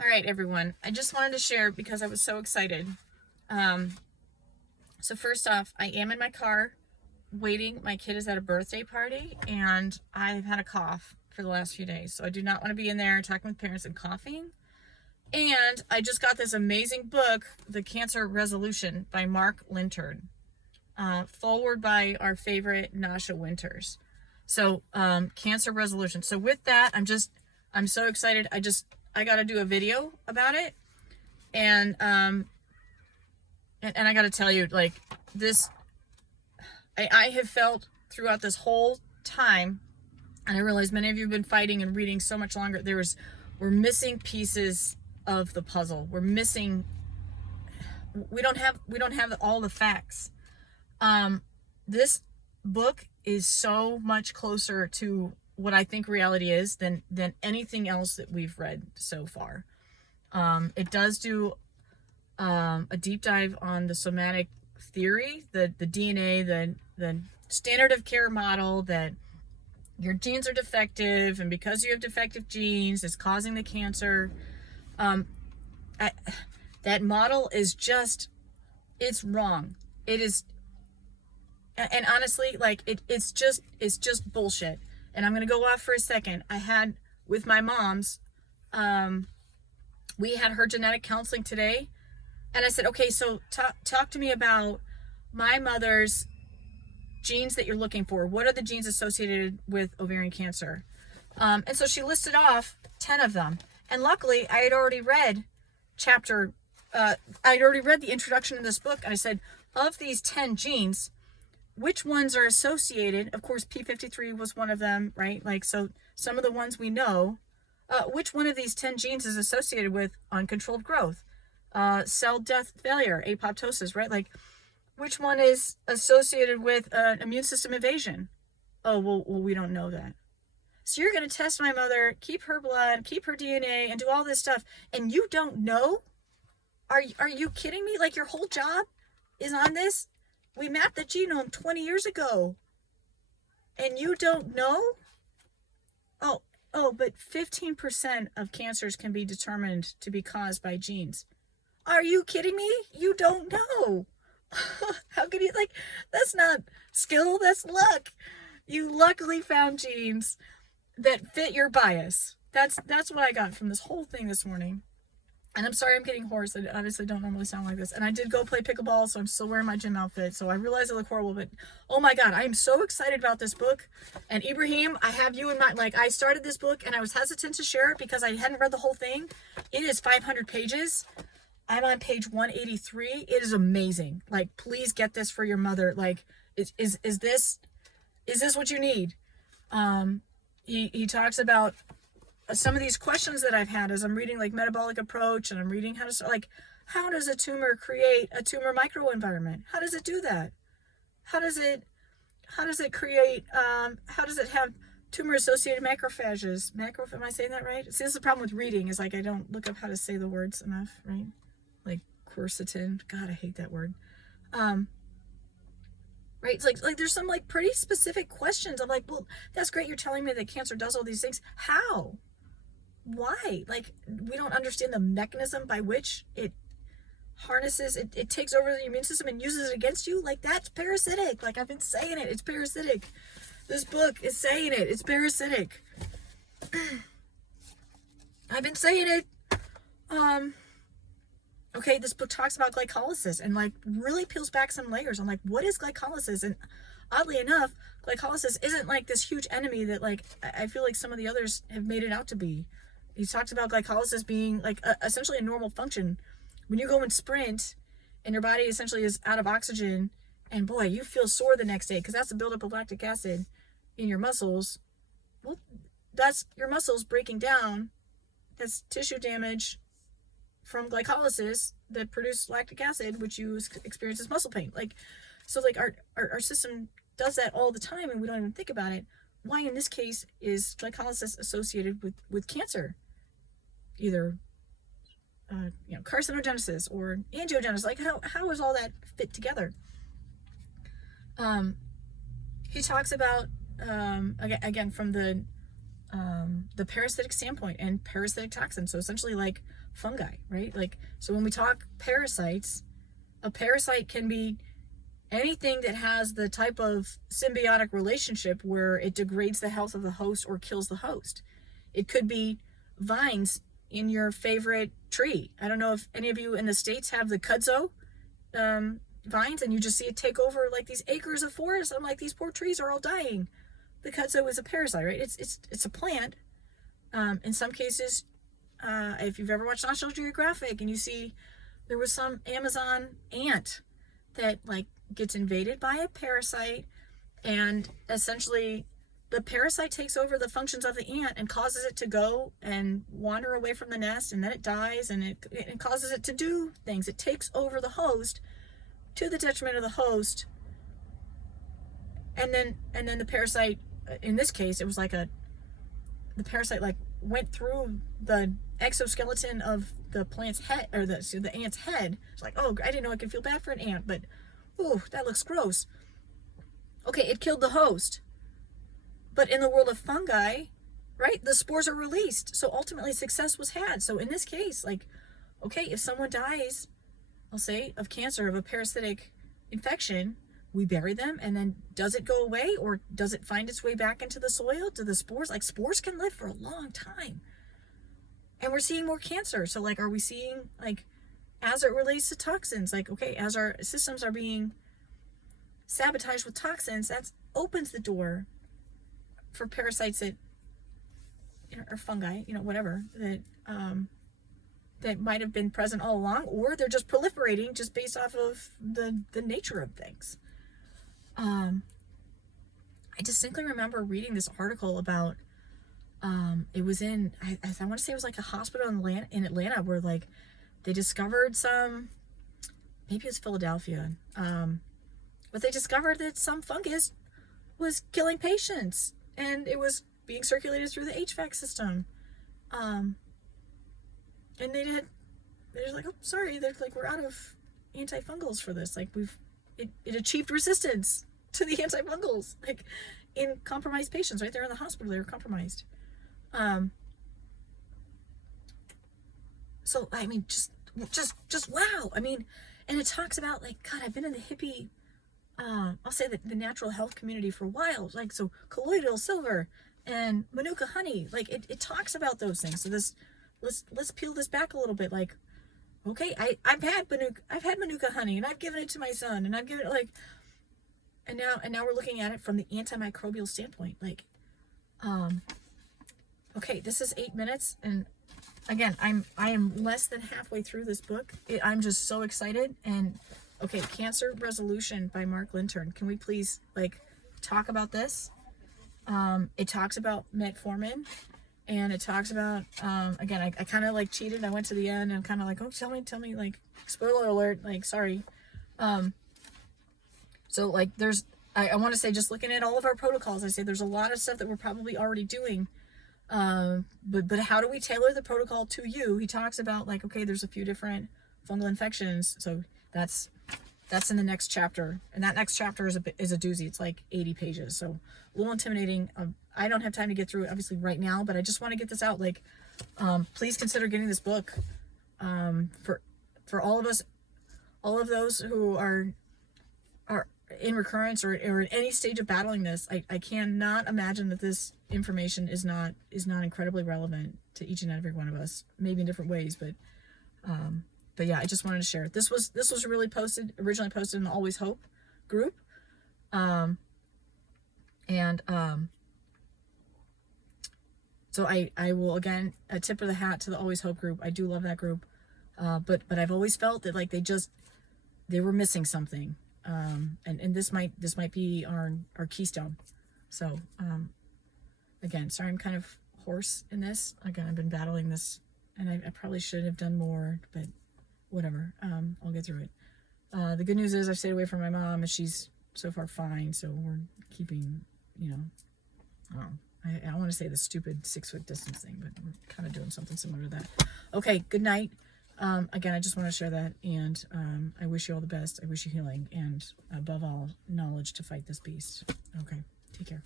All right, everyone. I just wanted to share because I was so excited. So first off, I am in my car waiting. My kid is at a birthday party and I've had a cough for the last few days. So I do not want to be in there talking with parents and coughing. And I just got this amazing book, The Cancer Resolution by Mark Lintern, forward by our favorite Nasha Winters. So Cancer Resolution. So with that, I'm so excited. I got to do a video about it. And I got to tell you, like, this, I have felt throughout this whole time, and I realize many of you have been fighting and reading so much longer. We're missing pieces of the puzzle. We don't have all the facts. This book is so much closer to what I think reality is than anything else that we've read so far. It does do a deep dive on the somatic theory, the DNA, the standard of care model that your genes are defective, and because you have defective genes, it's causing the cancer. That model is it's wrong. It is, and honestly, like it's just bullshit. And I'm gonna go off for a second. I had with my mom's, we had her genetic counseling today, and I said, okay, so talk to me about my mother's genes that you're looking for. What are the genes associated with ovarian cancer? And so she listed off 10 of them. And luckily, I had already read the introduction in this book. And I said, of these 10 genes, which ones are associated? Of course, P53 was one of them, right? Like, so some of the ones we know, which one of these 10 genes is associated with uncontrolled growth, cell death failure, apoptosis, right? Like, which one is associated with immune system evasion? Oh, well, we don't know that. So you're going to test my mother, keep her blood, keep her DNA, and do all this stuff, and you don't know? Are you kidding me? Like, your whole job is on this? We mapped the genome 20 years ago, and you don't know? Oh, but 15% of cancers can be determined to be caused by genes. Are you kidding me? You don't know. How can you, like, that's not skill, that's luck. You luckily found genes that fit your bias. That's what I got from this whole thing this morning. And I'm sorry I'm getting hoarse. I obviously don't normally sound like this. And I did go play pickleball, so I'm still wearing my gym outfit. So I realize I look horrible, but oh my God, I am so excited about this book. And Ibrahim, I have you in mind. Like, I started this book and I was hesitant to share it because I hadn't read the whole thing. It is 500 pages. I'm on page 183. It is amazing. Like, please get this for your mother. Like, is this what you need? He talks about some of these questions that I've had as I'm reading, like, Metabolic Approach, and I'm reading how does a tumor create a tumor microenvironment? How does it do that? How does it create, how does it have tumor associated macrophages? Am I saying that right? See, this is the problem with reading, is like, I don't look up how to say the words enough, right? Like quercetin. God, I hate that word. Right? It's like there's some, like, pretty specific questions. I'm like, well, that's great. You're telling me that cancer does all these things. How? Why? Like, we don't understand the mechanism by which it harnesses, it takes over the immune system and uses it against you. Like, that's parasitic. Like, I've been saying it. It's parasitic. This book is saying it. It's parasitic. I've been saying it. Okay, this book talks about glycolysis and, like, really peels back some layers on, like, what is glycolysis? And oddly enough, glycolysis isn't like this huge enemy that, like, I feel like some of the others have made it out to be. He talks about glycolysis being, like, essentially a normal function. When you go and sprint and your body essentially is out of oxygen, and boy, you feel sore the next day because that's the buildup of lactic acid in your muscles. Well, that's your muscles breaking down. That's tissue damage from glycolysis that produce lactic acid, which you experience as muscle pain. Like, so, like, our system does that all the time and we don't even think about it. Why in this case is glycolysis associated with cancer? Either carcinogenesis or angiogenesis. Like, how does all that fit together? He talks about again from the the parasitic standpoint and parasitic toxins. So essentially like fungi, right? Like, so when we talk parasites, a parasite can be anything that has the type of symbiotic relationship where it degrades the health of the host or kills the host. It could be vines in your favorite tree. I don't know if any of you in the States have the kudzu vines, and you just see it take over like these acres of forest. I'm like, these poor trees are all dying. The kudzu is a parasite, right? It's a plant. In some cases, if you've ever watched National Geographic and you see there was some Amazon ant that like gets invaded by a parasite, and essentially the parasite takes over the functions of the ant and causes it to go and wander away from the nest, and then it dies, and it causes it to do things. It takes over the host to the detriment of the host, and then the parasite, in this case, it was like the parasite like went through the exoskeleton of the plant's head, or the ant's head. It's like, oh, I didn't know I could feel bad for an ant, but oh, that looks gross. Okay, it killed the host. But in the world of fungi, right, the spores are released. So ultimately success was had. So in this case, like, okay, if someone dies, I'll say, of cancer, of a parasitic infection, we bury them, and then does it go away, or does it find its way back into the soil? Do the spores, like, spores can live for a long time. And we're seeing more cancer. So like, are we seeing, like, as it relates to toxins, like, okay, as our systems are being sabotaged with toxins, that opens the door for parasites that, you know, or fungi, you know, whatever, that might have been present all along, or they're just proliferating just based off of the nature of things. I distinctly remember reading this article about, it was in, I want to say it was like a hospital in Atlanta where like they discovered some, maybe it's Philadelphia, but they discovered that some fungus was killing patients, and it was being circulated through the HVAC system. And they're just like, oh, sorry, they're like, we're out of antifungals for this. Like, it achieved resistance to the antifungals, like in compromised patients, right there in the hospital, they were compromised. So, I mean, just wow. I mean, and it talks about like, God, I've been in the hippie, I'll say the natural health community for a while, like, so colloidal silver and manuka honey, like it talks about those things. So this, let's peel this back a little bit. Like, okay, I've had manuka honey, and I've given it to my son, and I've given it, like, and now we're looking at it from the antimicrobial standpoint. Like, okay, this is 8 minutes, and again, I am less than halfway through this book. I'm just so excited. And okay, Cancer Resolution by Mark Lintern. Can we please like talk about this? It talks about metformin, and it talks about, again, I kind of like cheated. I went to the end and kind of like, oh, tell me, like, spoiler alert, like, sorry. So like I want to say, just looking at all of our protocols, I say there's a lot of stuff that we're probably already doing. But how do we tailor the protocol to you? He talks about like, okay, there's a few different fungal infections. So that's in the next chapter. And that next chapter is a doozy. It's like 80 pages. So a little intimidating. I don't have time to get through it obviously right now, but I just want to get this out. Like, please consider getting this book, for all of us, all of those who are in recurrence or in any stage of battling this. I cannot imagine that this information is not incredibly relevant to each and every one of us, maybe in different ways, but yeah, I just wanted to share it. This was originally posted in the Always Hope group, so I will, again, a tip of the hat to the Always Hope group. I do love that group, but I've always felt that like they were missing something, and this might be our keystone. So again, sorry, I'm kind of hoarse in this. Again, I've been battling this, and I probably should have done more, but whatever. I'll get through it. The good news is I've stayed away from my mom, and she's so far fine. So we're keeping, I want to say the stupid 6-foot distance thing, but we're kind of doing something similar to that. Okay, good night. Again, I just want to share that, and I wish you all the best. I wish you healing, and above all, knowledge to fight this beast. Okay, take care.